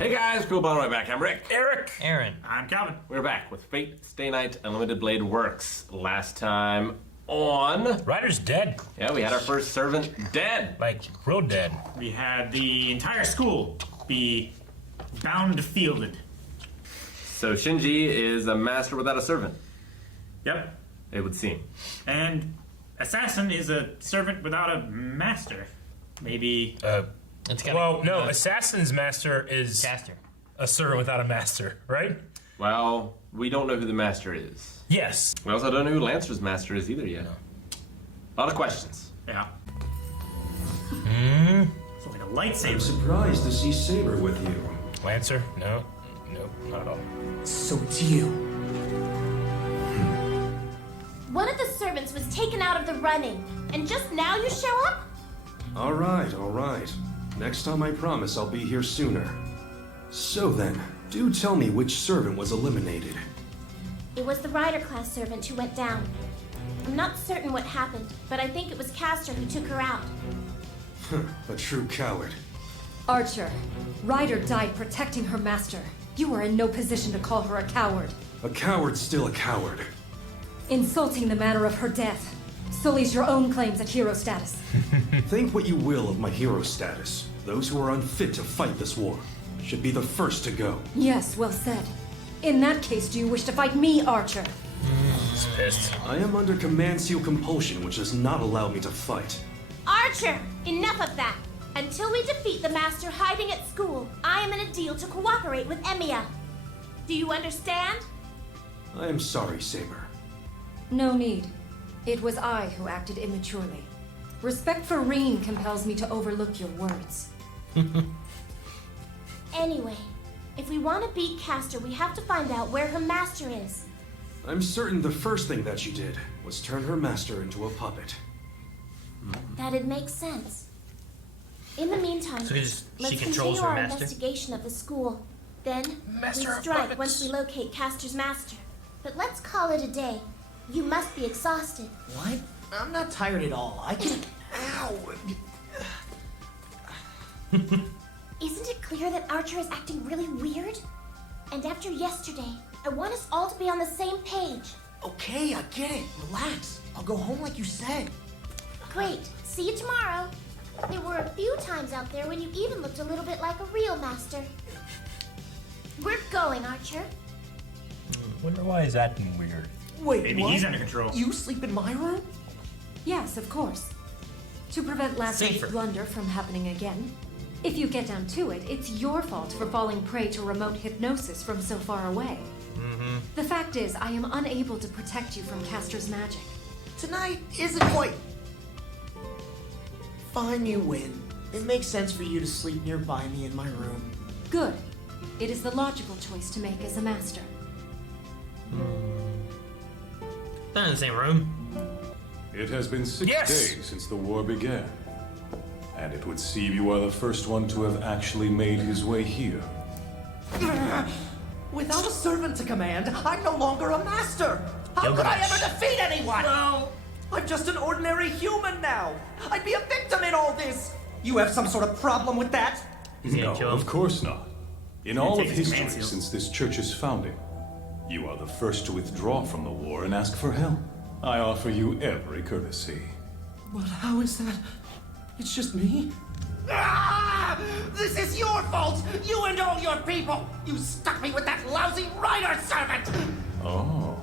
Hey guys, cool by the way back. I'm Rick. Eric. Aaron. I'm Calvin. We're back with Fate Stay Night Unlimited Blade Works. Last time on... Ryder's dead. Yeah, we had our first servant dead. Like, real dead. We had the entire school be bound fielded. So Shinji is a master without a servant, Yep. it would seem. And Assassin is a servant without a master. Maybe... It's Well, no, Assassin's master is Caster. a servant without a master, right? Well, we don't know who the master is. Yes. We also don't know who Lancer's master is either yet. A lot of questions. Yeah. It's like a I'm lightsaber. surprised to see Saber with you. Lancer? No. Nope, not at all. So it's you. One of the servants was taken out of the running, and just now you show up? All right, all right. Next time I promise I'll be here sooner. So then, do tell me which servant was eliminated. It was the rider class servant who went down. I'm not certain what happened, but I think it was Castor who took her out. A true coward. Archer, Ryder died protecting her master. You are in no position to call her a coward. A coward's still a coward. Insulting the manner of her death sullies your own claims at hero status. Think what you will of my hero status. Those who are unfit to fight this war should be the first to go. Yes, well said. In that case, do you wish to fight me, Archer? He's pissed. I am under command seal compulsion, which does not allow me to fight. Archer! Enough of that! Until we defeat the master hiding at school, I am in a deal to cooperate with Emiya. Do you understand? I am sorry, Saber. No need. It was I who acted immaturely. Respect for Reen compels me to overlook your words. Anyway, if we want to beat Castor, we have to find out where her master is. I'm certain the first thing that she did was turn her master into a puppet. That'd make sense. In the meantime, So she let's controls continue her our master? investigation of the school. Then, Master we of strike puppets. once we locate Castor's master. But let's call it a day. You must be exhausted. What? I'm not tired at all. I can. Ow! Isn't it clear that Archer is acting really weird? And after yesterday, I want us all to be on the same page. Okay, I get it. Relax. I'll go home like you said. Great. See you tomorrow. There were a few times out there when you even looked a little bit like a real master. We're going, Archer. Wonder why he's acting weird. Wait, Maybe what? he's under control. You sleep in my room? Yes, of course. To prevent last night's Safer. blunder from happening again. If you get down to it, it's your fault for falling prey to remote hypnosis from so far away. The fact is, I am unable to protect you from Castor's magic. Tonight isn't quite. Fine, you win. It makes sense for you to sleep nearby me in my room. Good. It is the logical choice to make as a master. Not in the same room. It has been 6 Yes! days since the war began. And it would seem you are the first one to have actually made his way here. Without a servant to command, I'm no longer a master! How Yo, could I gosh. ever defeat anyone? Well, I'm just an ordinary human now! I'd be a victim in all this! You have some sort of problem with that? He's gonna No, kill him. of course not. In all of take his command history seals. since this church's founding, you are the first to withdraw from the war and ask for help. I offer you every courtesy. But how is that? It's just me? Ah! This is your fault! You and all your people! You stuck me with that lousy rider servant! Oh.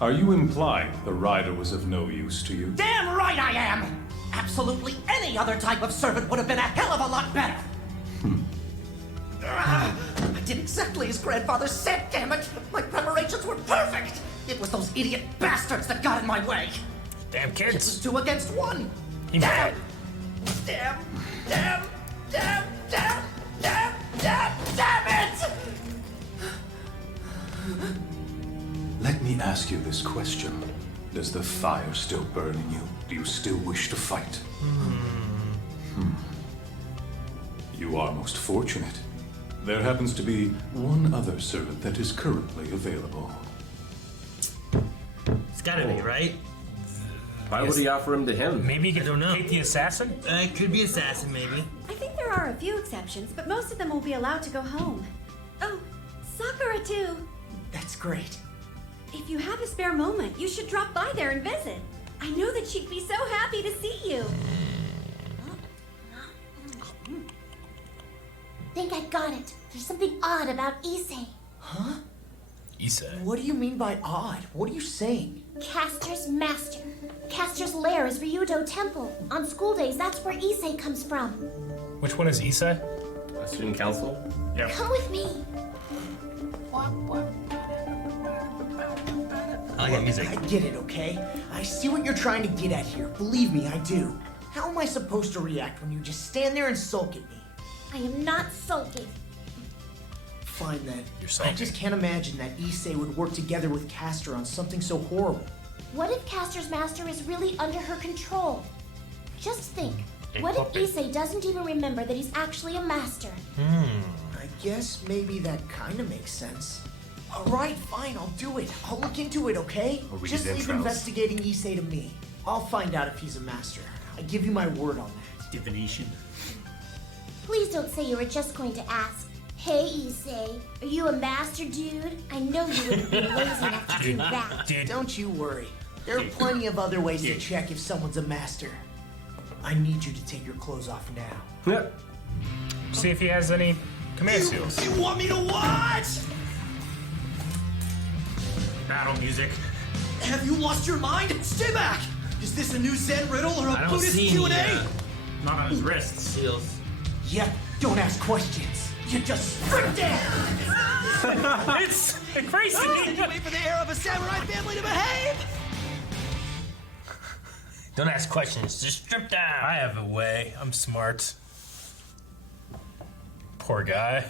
Are you implying the rider was of no use to you? Damn right I am! Absolutely any other type of servant would have been a hell of a lot better! Ah, I did exactly as grandfather said, damn it! My preparations were perfect! It was those idiot bastards that got in my way! Damn It kids. was 2 against 1! He mad. Damn! Damn! Damn! Damn! Damn! Damn! Damn it! Let me ask you this question. Does the fire still burn in you? Do you still wish to fight? You are most fortunate. There happens to be one other servant that is currently available. It's gotta be, right? Why would he offer him to him? Maybe he I don't know. could take the assassin? It could be assassin, maybe. I think there are a few exceptions, but most of them will be allowed to go home. Oh, Sakura too. That's great. If you have a spare moment, you should drop by there and visit. I know that she'd be so happy to see you. Think I got it. There's something odd about Issei. Huh? Issa. What do you mean by odd? What are you saying? Caster's master. Caster's lair is Ryudo Temple. On school days, that's where Issei comes from. Which one is Issa? Student council? Yep. Come with me. I like that music. I get it, okay? I see what you're trying to get at here. Believe me, I do. How am I supposed to react when you just stand there and sulk at me? I am not sulking. Fine then. You're I sulking. just can't imagine that Issei would work together with Caster on something so horrible. What if Caster's master is really under her control? Just think. What if Issei doesn't even remember that he's actually a master? I guess maybe that kind of makes sense. Alright, fine, I'll do it. I'll look into it, okay? Or we Just could leave intros. investigating Issei to me. I'll find out if he's a master. I give you my word on that. Divination. Please don't say you were just going to ask. Hey, Issei, are you a master, dude? I know you wouldn't be lazy enough to do that. Dude. Don't you worry. There are plenty of other ways to check if someone's a master. I need you to take your clothes off now. Yep. See if he has any command seals. You want me to what? Battle music. Have you lost your mind? Stay back! Is this a new Zen riddle or I a don't Buddhist see Q&A? any, Not on his wrists. Seals. Yep, don't ask questions. You just strip down! It's crazy! Wait for the heir of a samurai family to behave! Don't ask questions, just strip down. I have a way. I'm smart. Poor guy.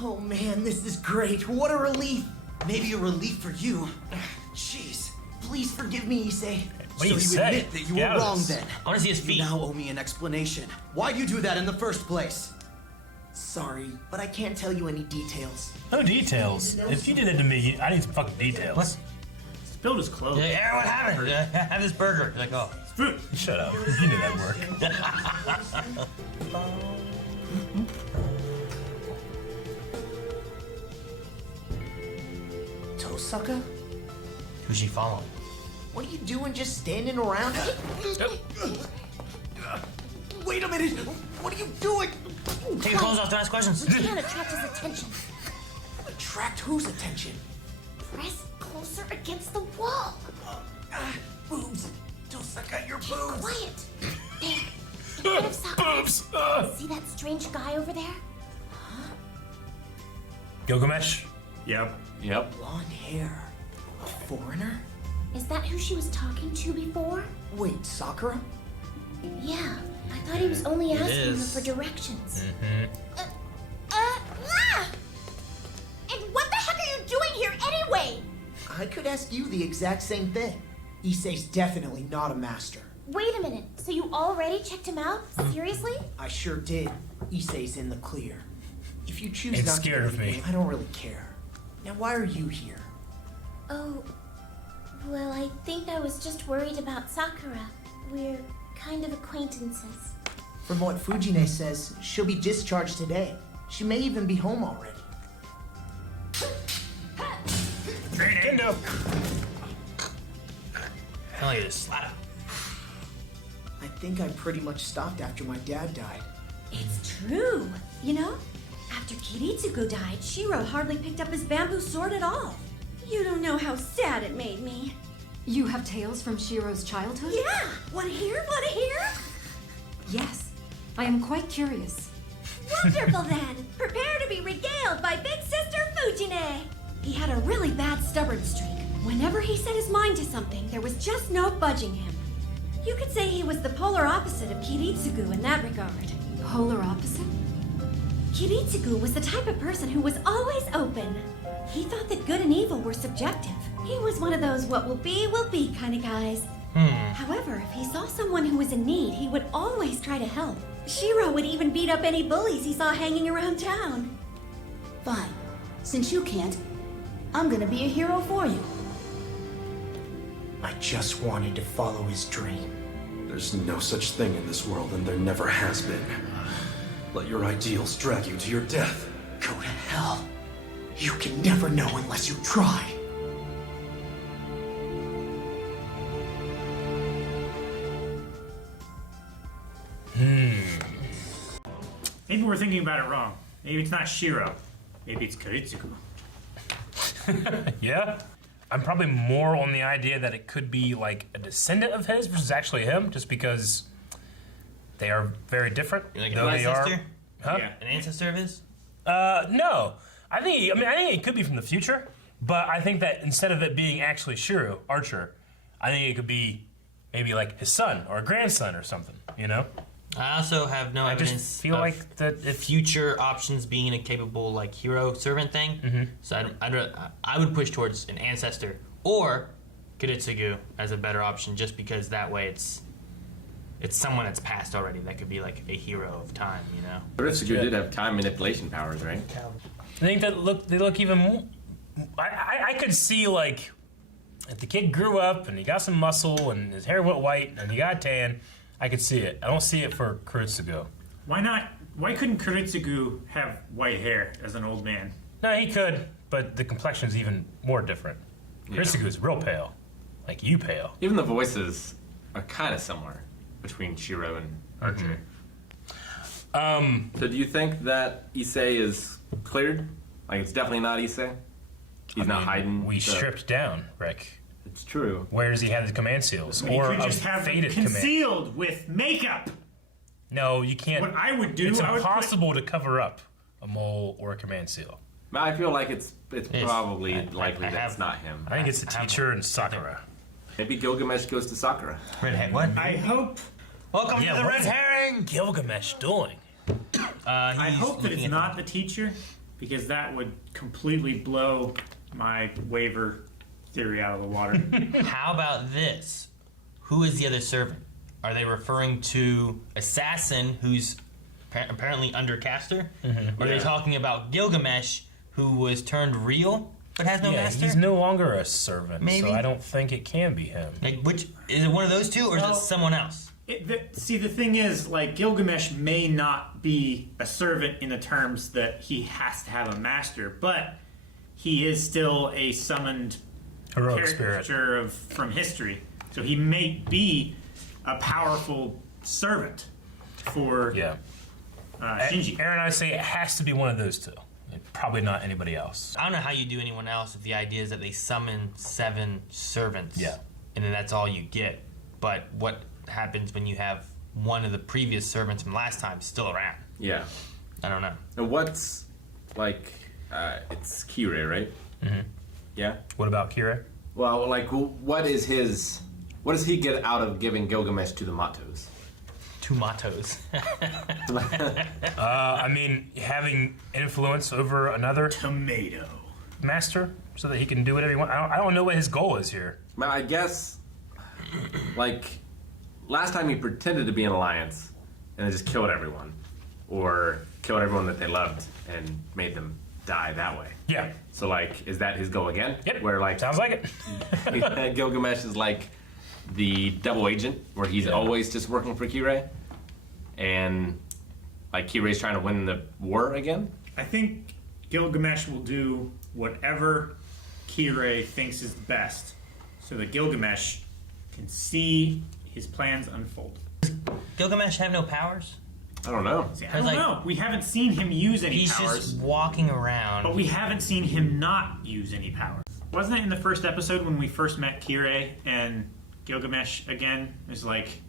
Oh man, this is great. What a relief. Maybe a relief for you. Jeez. Please forgive me, Issei. Wait, so you said admit it. that you Yeah, were wrong it's- then. I want to see his You feet. now owe me an explanation. Why'd you do that in the first place? Sorry, but I can't tell you any details. No details. If you did it to me, I need some fucking details. What? Spilled his clothes. Yeah, what happened? Have this burger. Like, oh. Food. Shut up. You knew that work. Tosaka? Who's she following? What are you doing just standing around? Wait a minute! What are you doing? Take your clothes off, don't ask questions. We can't attract his attention. Attract whose attention? Press closer against the wall. Boobs! Tosaka, your Keep boobs! quiet. There. In front of Sakura. See that strange guy over there? Gilgamesh? Yep. Yep. Blonde hair. A foreigner? Is that who she was talking to before? Wait, Sakura? Yeah, I thought he was only asking her is. for directions. And what the heck are you doing here anyway? I could ask you the exact same thing. Issei's definitely not a master. Wait a minute, so you already checked him out? Seriously? I sure did. Issei's in the clear. If you choose Ain't not scared to of me. believe, I don't really care. Now, why are you here? Oh, well, I think I was just worried about Sakura. We're kind of acquaintances. From what Fujine says, she'll be discharged today. She may even be home already. Kendo! Hell yeah, slap. I think I pretty much stopped after my dad died. It's true. You know, after Kiritsugu died, Shiro hardly picked up his bamboo sword at all. You don't know how sad it made me. You have tales from Shiro's childhood? Yeah! Wanna hear? Wanna hear? Yes. I am quite curious. Wonderful then! Prepare to be regaled by Big Sister Fujine! He had a really bad stubborn streak. Whenever he set his mind to something, there was just no budging him. You could say he was the polar opposite of Kiritsugu in that regard. Polar opposite? Kiritsugu was the type of person who was always open. He thought that good and evil were subjective. He was one of those what will be kind of guys. However, if he saw someone who was in need, he would always try to help. Shiro would even beat up any bullies he saw hanging around town. Fine. Since you can't, I'm gonna be a hero for you. I just wanted to follow his dream. There's no such thing in this world, and there never has been. Let your ideals drag you to your death. Go to hell. You can never know unless you try. Maybe we're thinking about it wrong. Maybe it's not Shiro. Maybe it's Kiritsugu. Yeah? I'm probably more on the idea that it could be like a descendant of his versus actually him, just because they are very different. Like though an they ancestor? are. Huh? Yeah. An ancestor of his? No. I think it could be from the future, but I think that instead of it being actually Shiro, Archer, I think it could be maybe like his son or a grandson or something, you know? I also have no evidence just feel of like that if future options being a capable like hero servant thing. So I would push towards an ancestor or Kiritsugu as a better option, just because that way it's someone that's passed already that could be like a hero of time, you know. Kiritsugu did have time manipulation powers, right? I think that they look even more. I could see like if the kid grew up and he got some muscle and his hair went white and he got tan, I could see it. I don't see it for Kiritsugu. Why not? Why couldn't Kiritsugu have white hair as an old man? No, he could, but the complexion is even more different. Kiritsugu is real pale, like you pale. Even the voices are kind of similar between Shiro and Archer. So do you think that Issei is cleared? Like it's definitely not Issei? He's not hiding? We stripped down, Rick. It's true. Where does he have the command seals? You Or could a just have them faded command? concealed with makeup. No, you can't. What I would do, It's I would put- impossible to cover up a mole or a command seal. I feel like it's probably I likely that have- it's not him. I think it's the teacher and Sakura. Maybe Gilgamesh goes to Sakura. Red what? I hope. Welcome Yeah, to the what red is herring. Gilgamesh doing? I He's hope that looking it's at not the teacher, because that would completely blow my waiver theory out of the water. How about this? Who is the other servant? Are they referring to Assassin, who's apparently undercaster? Or are they talking about Gilgamesh, who was turned real but has no Yeah, master? he's no longer a servant, Maybe. so I don't think it can be him. Like, which is it? One of those two, or is No. it someone else? See, the thing is, like, Gilgamesh may not be a servant in the terms that he has to have a master, but he is still a summoned Heroic spirit. caricature from history. So he may be a powerful servant for Yeah. Shinji. Aaron, I say it has to be one of those two. Probably not anybody else. I don't know how you do anyone else if the idea is that they summon 7 servants. Yeah. And then that's all you get. But what happens when you have one of the previous servants from last time still around? Yeah. I don't know. And what's, like, it's Kirei, right? Yeah? What about Kira? Well, like, what does he get out of giving Gilgamesh to the Matos? 2 mottos. I mean, having influence over another Tomato. master so that he can do whatever he wants. I don't know what his goal is here. Well, I guess, like, last time he pretended to be an alliance and then just killed everyone. Or killed everyone that they loved and made them die that way. Yeah. So, like, is that his goal again? Yep. Where, like, Sounds like it. Gilgamesh is like the double agent, where he's always just working for Kirei. And, like, Kirei's trying to win the war again? I think Gilgamesh will do whatever Kirei thinks is best, so that Gilgamesh can see his plans unfold. Gilgamesh have no powers? I don't know. See, I don't know. We haven't seen him use any He's powers. just walking around. But we haven't seen him not use any powers. Wasn't it in the first episode when we first met Kirei and Gilgamesh again? It's like,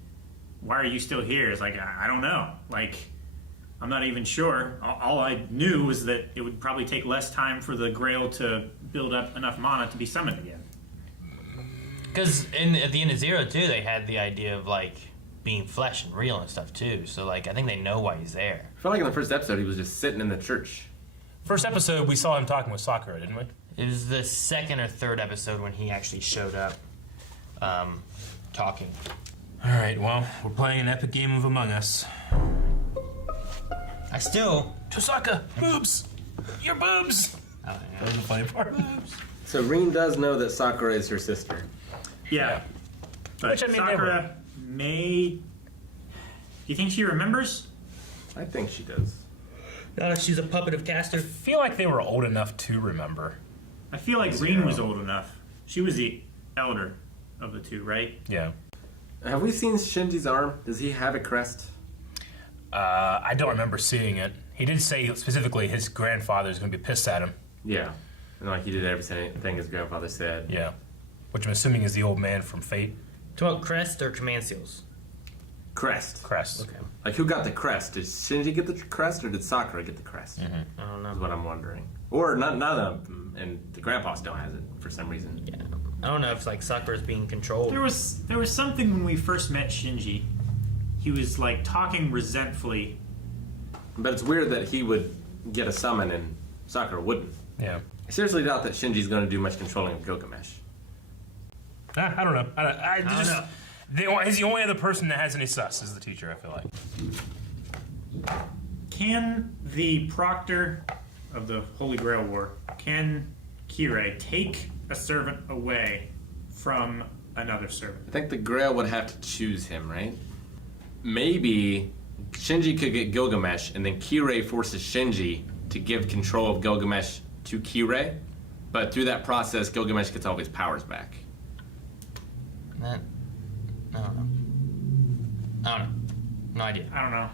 why are you still here? It's like, I don't know. Like, I'm not even sure. All I knew was that it would probably take less time for the Grail to build up enough mana to be summoned again. Because at the end of Zero, too, they had the idea of, like, being flesh and real and stuff, too. So, like, I think they know why he's there. I felt like in the first episode he was just sitting in the church. First episode, we saw him talking with Sakura, didn't we? It was the second or third episode when he actually showed up talking. All right, well, we're playing an epic game of Among Us. I still... Tosaka, boobs! Your boobs! I don't know. That was the funny part. So Rin does know that Sakura is her sister. Yeah. But Which, I mean, they Sakura may. Do you think she remembers? I think she does. She's a puppet of Caster. I feel like they were old enough to remember. I feel like Rin was old enough. She was the elder of the two, right? Yeah. Have we seen Shinji's arm? Does he have a crest? I don't remember seeing it. He did say specifically his grandfather's going to be pissed at him. Yeah. And like he did everything his grandfather said. Yeah. Which I'm assuming is the old man from Fate. Talk about crest or command seals? Crest. Crest. Okay. Like who got the crest? Did Shinji get the crest or did Sakura get the crest? I don't know. Is what I'm wondering. Or none of them, and the grandpa still has it for some reason. Yeah. I don't know if like Sakura's being controlled. There was something when we first met Shinji. He was like talking resentfully. But it's weird that he would get a summon and Sakura wouldn't. Yeah. I seriously doubt that Shinji's going to do much controlling of Gilgamesh. I don't know. I don't know. He's the only other person that has any sus is the teacher, I feel like. Can the proctor of the Holy Grail War, can Kirei take a servant away from another servant? I think the Grail would have to choose him, right? Maybe Shinji could get Gilgamesh, and then Kirei forces Shinji to give control of Gilgamesh to Kirei, but through that process, Gilgamesh gets all his powers back. I don't know. No idea. I don't know.